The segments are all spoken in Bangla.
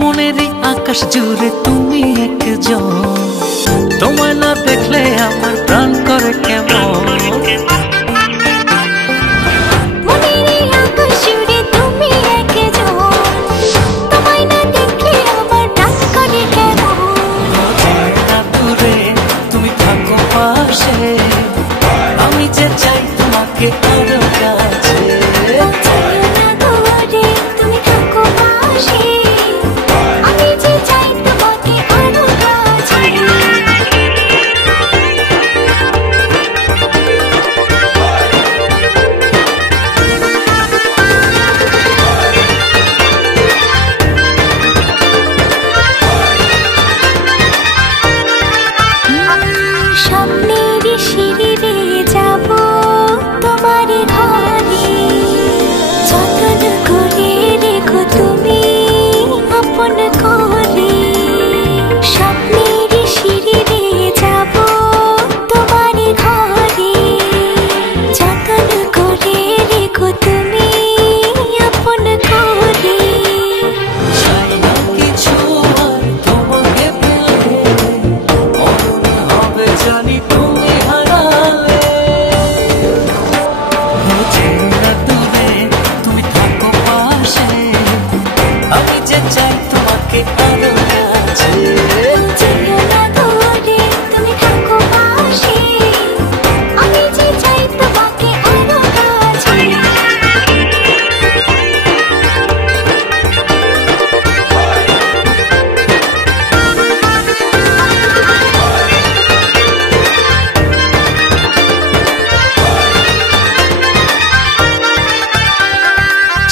মনেরই আকাশ জুড়ে তুমি একজন, তোমায় না দেখলে আমার প্রাণ করে কেমন। তুমি থাকো পাশে, আমি যে চাই তোমাকে আরো কাছে।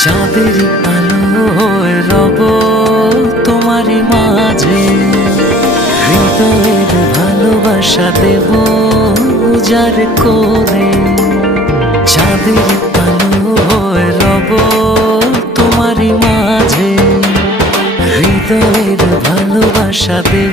চাঁদের আলো হয়ে রব তোমারই মাঝে, হৃদয়ের ভালোবাসা দেব উজাড় করে। চাঁদের আলো হয়ে রব তোমারই মাঝে, হৃদয়ের ভালোবাসা দেব